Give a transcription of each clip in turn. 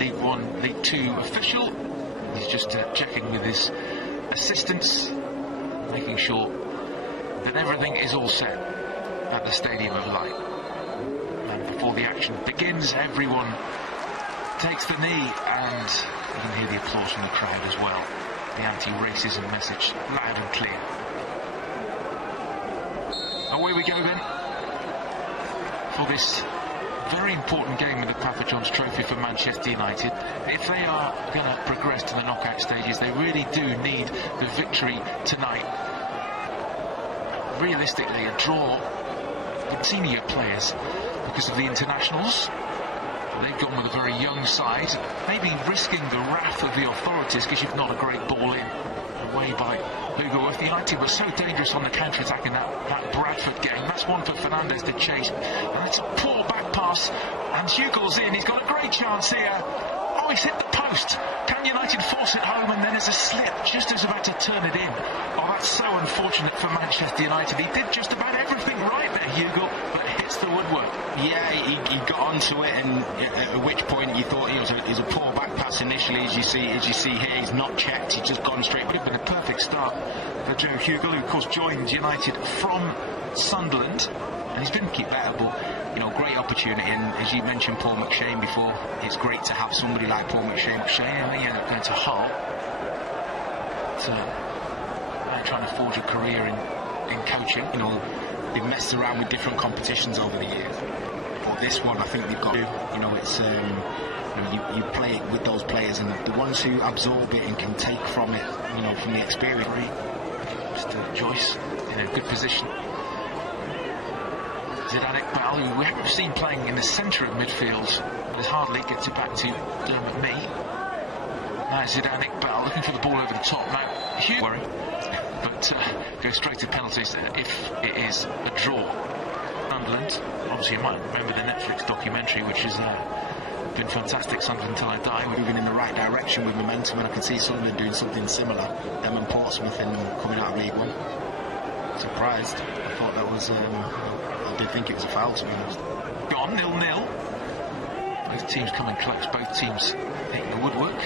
League One, League Two official. He's just checking with his assistants, making sure that everything is all set at the Stadium of Light. And before the action begins, everyone takes the knee, and you can hear the applause from the crowd as well. The anti-racism message loud and clear. Away we go then for this very important game in the Papa John's Trophy for Manchester United. If they are going to progress to the knockout stages, they really do need the victory tonight. Realistically, a draw with senior players because of the internationals. They've gone with a very young side, maybe risking the wrath of the authorities because you've not a great ball in. Away by Hugo Worth. United were so dangerous on the counter-attack in that Bradford game. That's one for Fernandes to chase. And it's a poor back pass. And Hugo's in. He's got a great chance here. Oh, he's hit the post. Can United force it home? And then there's a slip just as about to turn it in. Oh, that's so unfortunate for Manchester United. He did just about everything right there, Hugo, but it hits the woodwork. Yeah, he got onto it, and at which point you thought it was a poor back pass initially. As you see here, he's not checked. He's just gone straight. Would have been a perfect start for Joe Hugo, who of course joined United from Sunderland, and he's been keep better. But great opportunity. And as you mentioned, Paul McShane before, it's great to have somebody like Paul McShane. Going to Hull, trying to forge a career in coaching. They've messed around with different competitions over the years, but this one I think they've got to. It's you play it with those players, and the ones who absorb it and can take from it, from the experience. Still Joyce in a good position. Zidane Iqbal, who we haven't seen playing in the centre of midfield, but hardly gets it back to Dermot Mee. Now Zidane Iqbal looking for the ball over the top. Now huge worry, but go straight to penalties if it is a draw. Sunderland, obviously you might remember the Netflix documentary, which has been fantastic, Sunderland Until I Die. Moving in the right direction with momentum, and I can see Sunderland doing something similar. Them and Portsmouth coming out of League One. Surprised. I thought that was I did think it was a foul, to be honest. Gone 0-0. Both teams coming close, both teams hitting the woodwork.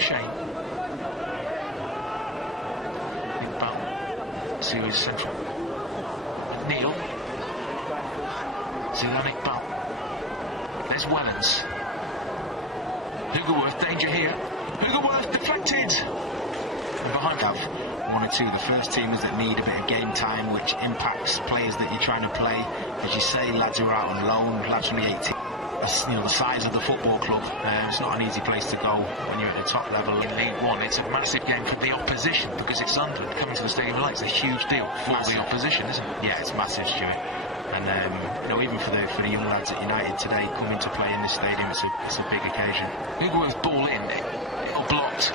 Shane. Iqbal. Series central. Neil. Zidane Iqbal. There's Wellens. Hugo Worth, danger here. Hugo Worth deflected. And behind have one or two of the first teamers that need a bit of game time, which impacts players that you're trying to play. As you say, lads who are out on loan, lads from the 18. The size of the football club, it's not an easy place to go when you're at the top level in League One. It's a massive game for the opposition because it's Sunderland coming to the Stadium of Light. It's a huge deal for the opposition, isn't it? Yeah, it's massive, Stuart. And even for the young lads at United today coming to play in this stadium, it's a big occasion. Hugo's ball in, blocked,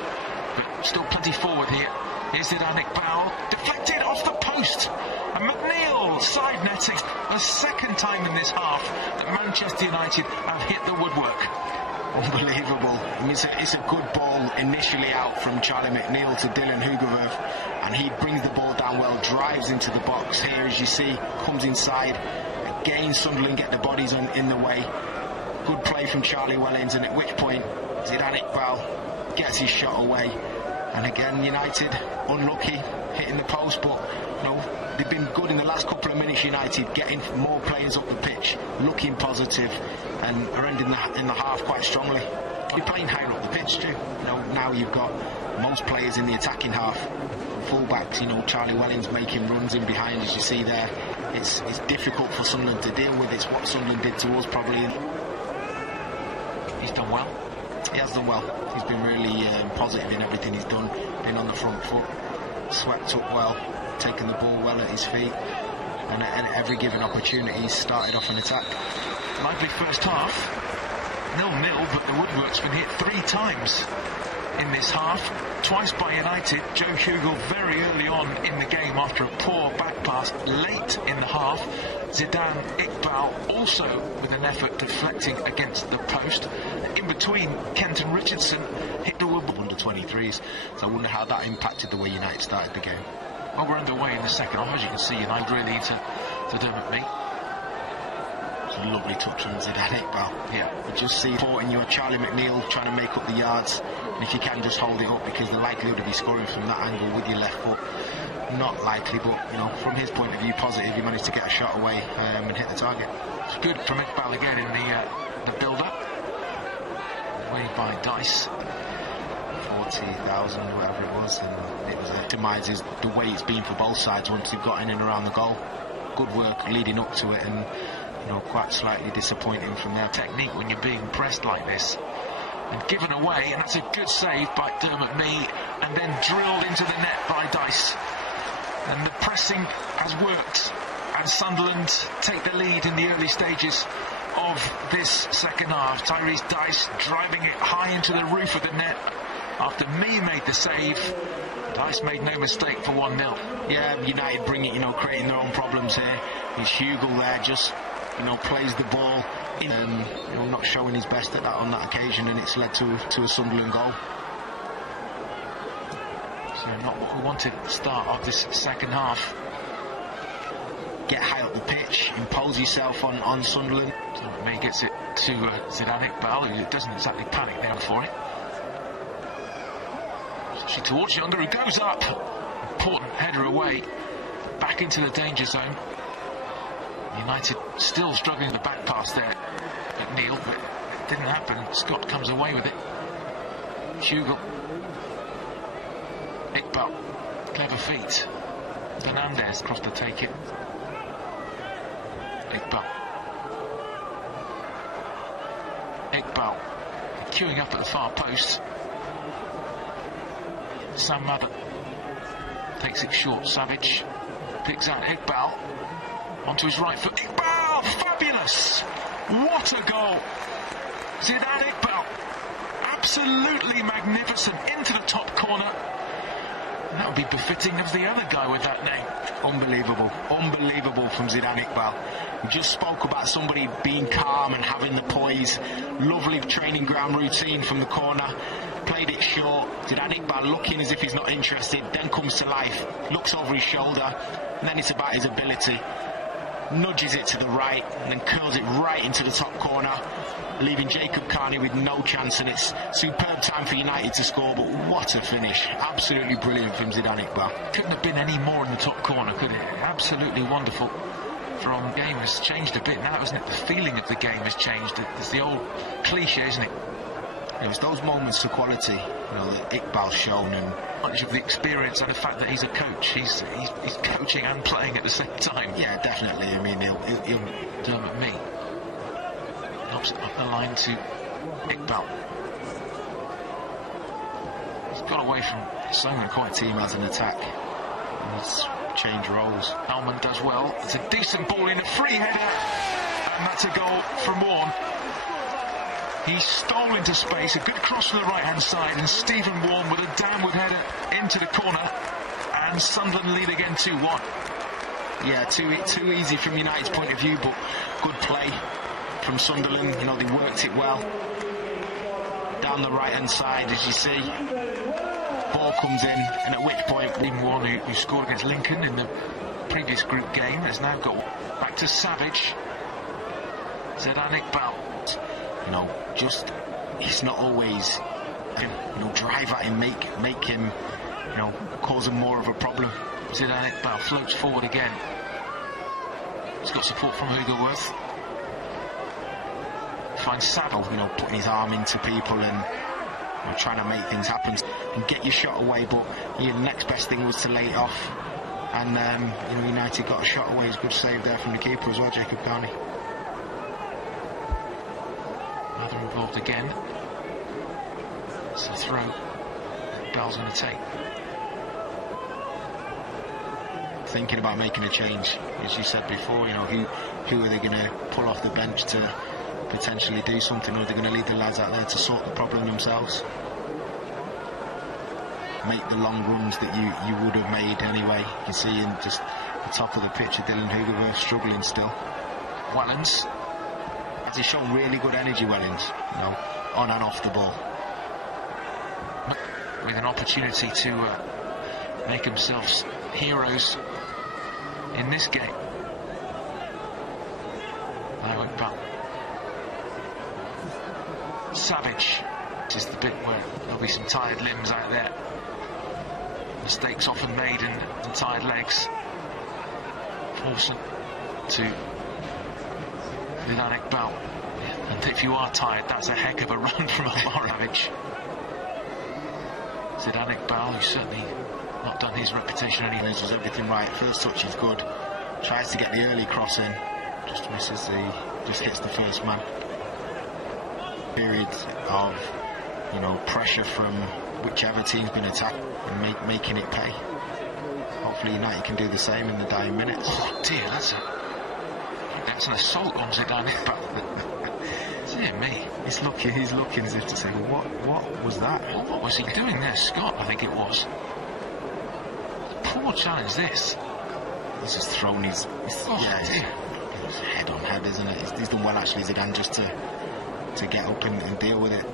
but still plenty forward here. Here's Zidane Iqbal, deflected off the post, and McNeil side netting. The second time in this half that Manchester United have hit the woodwork. Unbelievable. I mean, it's a good ball initially out from Charlie McNeil to Dylan Hugoverf, and he brings the ball down well, drives into the box here, as you see, comes inside. Again, Sunderland get the bodies in the way. Good play from Charlie Wellens, and at which point Zidane Iqbal gets his shot away. And again, United unlucky, hitting the post, but they've been good in the last couple of minutes. United getting more players up the pitch, looking positive, and are ending in the half quite strongly. You're playing higher up the pitch too. Now you've got most players in the attacking half, fullbacks. Charlie Wellens making runs in behind, as you see there. It's difficult for Sunderland to deal with. It's what Sunderland did to us probably. He's done well. He has done well. He's been really positive in everything he's done. Been on the front foot, swept up well, taken the ball well at his feet, and at every given opportunity he's started off an attack. Lively first half, 0-0, but the woodwork's been hit 3 times in this half, twice by United. Joe Hugo very early on in the game after a poor back pass late in the half. Zidane Iqbal also with an effort deflecting against the post. In between, Kenton Richardson hit the woodwork. Under 23s, so I wonder how that impacted the way United started the game. Well, we're underway in the second half, as you can see. United really to Dermot Mee. a lovely touch from Zidane Iqbal. Yeah. You just see supporting you, Charlie McNeil trying to make up the yards, and if you can just hold it up, because the likelihood of you scoring from that angle with your left foot, not likely, but you know, from his point of view, positive. He managed to get a shot away and hit the target. It's good from Iqbal again in the build-up. Way by Dice. 40,000, whatever it was, and it was optimises the way it's been for both sides once you've got in and around the goal. Good work leading up to it, and you know, quite slightly disappointing from their technique when you're being pressed like this and given away, and that's a good save by Dermot Mee, and then drilled into the net by Dice. And the pressing has worked, and Sunderland take the lead in the early stages of this second half. Tyrese Dice driving it high into the roof of the net after Mee made the save. Dice made no mistake for 1-0. Yeah, United bring it, you know, creating their own problems here. It's Hugel there, just, you know, plays the ball in, you know, not showing his best at that on that occasion, and it's led to a Sunderland goal. So not what we wanted at the start of this second half. Get high up the pitch, impose yourself on Sunderland. So Mee gets it to Zidane Iqbal, who doesn't exactly panic there for it. She towards Younger, who goes up. Important header away. Back into the danger zone. United still struggling in the back pass there at Neil, but it didn't happen. Scott comes away with it. Hugel. Iqbal. Clever feet. Fernandez across to take it. Iqbal. Iqbal. Queuing up at the far post. Sam Mather takes it short. Savage picks out Iqbal onto his right foot. Iqbal, fabulous! What a goal! Zidane Iqbal, absolutely magnificent, into the top corner. And that would be befitting of the other guy with that name. Unbelievable, unbelievable from Zidane Iqbal. We just spoke about somebody being calm and having the poise. Lovely training ground routine from the corner. Played it short. Zidane Iqbal looking as if he's not interested, then comes to life, looks over his shoulder, and then it's about his ability. Nudges it to the right, and then curls it right into the top corner, leaving Jacob Carney with no chance, and it's superb time for United to score, but what a finish. Absolutely brilliant from Zidane Iqbal. Couldn't have been any more in the top corner, could it? Absolutely wonderful. From the game has changed a bit now, isn't it? The feeling of the game has changed. It's the old cliche, isn't it? It was those moments of quality, you know, that Iqbal's shown, and much of the experience and the fact that he's a coach. He's coaching and playing at the same time. Yeah, definitely. I mean, he'll Dermot Mee helps it up the line to Iqbal. He's got away from Simon quite. Team as an attack. Let's change roles. Alman does well. It's a decent ball in, a free header, and that's a goal from Warne. He stole into space, a good cross from the right-hand side, and Stephen Warne with a downward header into the corner, and Sunderland lead again 2-1. Yeah, too easy from United's point of view, but good play from Sunderland. You know, they worked it well. Down the right-hand side, as you see. Ball comes in, and at which point... Warne, who scored against Lincoln in the previous group game, has now got back to Savage. Zidane Iqbal. You know, just, he's not always, you know, drive at him, make him, you know, cause him more of a problem. Zidane Iqbal floats forward again. He's got support from Hugelworth. Finds Saddle, you know, putting his arm into people and, you know, trying to make things happen and get your shot away, but the next best thing was to lay it off. And, you know, United got a shot away. It's a good save there from the keeper as well, Jacob Carney. Involved again. It's a throw that Bell's going to take. Thinking about making a change, as you said before, you know, who are they going to pull off the bench to potentially do something, or are they going to leave the lads out there to sort the problem themselves? Make the long runs that you would have made anyway. You can see in just the top of the pitch of Dylan Hugerworth struggling still. Wellens. He's shown really good energy, Wellens, you know, on and off the ball. With an opportunity to make themselves heroes in this game. Now Iqbal. Savage. This is the bit where there'll be some tired limbs out there. Mistakes often made in tired legs. Forcing to Zidane Iqbal. And if you are tired, that's a heck of a run from Savage. Zidane Iqbal, who's certainly not done his reputation any. Does everything right. First touch is good. Tries to get the early cross in. Just misses just hits the first man. Period of, pressure from whichever team's been attacked and making it pay. Hopefully United can do the same in the dying minutes. Oh dear, that's an assault on Zidane Iqbal. Dear me. He's looking as if to say, well, what was that? Well, what was he doing there? Scott, I think it was. Poor challenge this. He's just thrown his head on head, isn't it? He's done well actually, Zidane, just to get up and deal with it.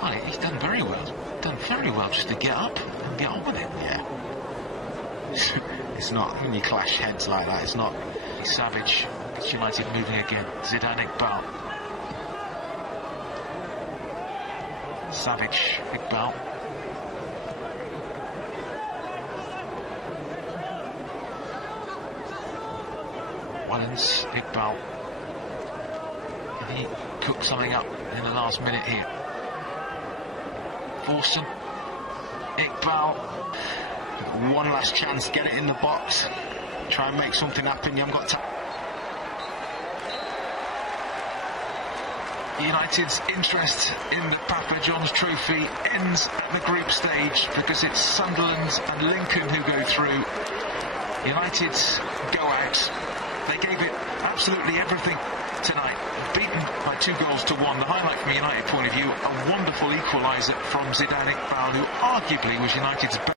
Well, he's done very well. Done very well just to get up and get on with it. Yeah. It's not, when you clash heads like that, it's not. Savage. It's United moving again. Zidane Iqbal. Savage. Iqbal. Wellens. Iqbal. Can he cook something up in the last minute here? Forsen. Iqbal. One last chance, get it in the box. Try and make something happen. You haven't got time. United's interest in the Papa John's Trophy ends at the group stage because it's Sunderland and Lincoln who go through. United go out. They gave it absolutely everything tonight, beaten by 2-1. The highlight from a United point of view, a wonderful equaliser from Zidane Iqbal, who arguably was United's best.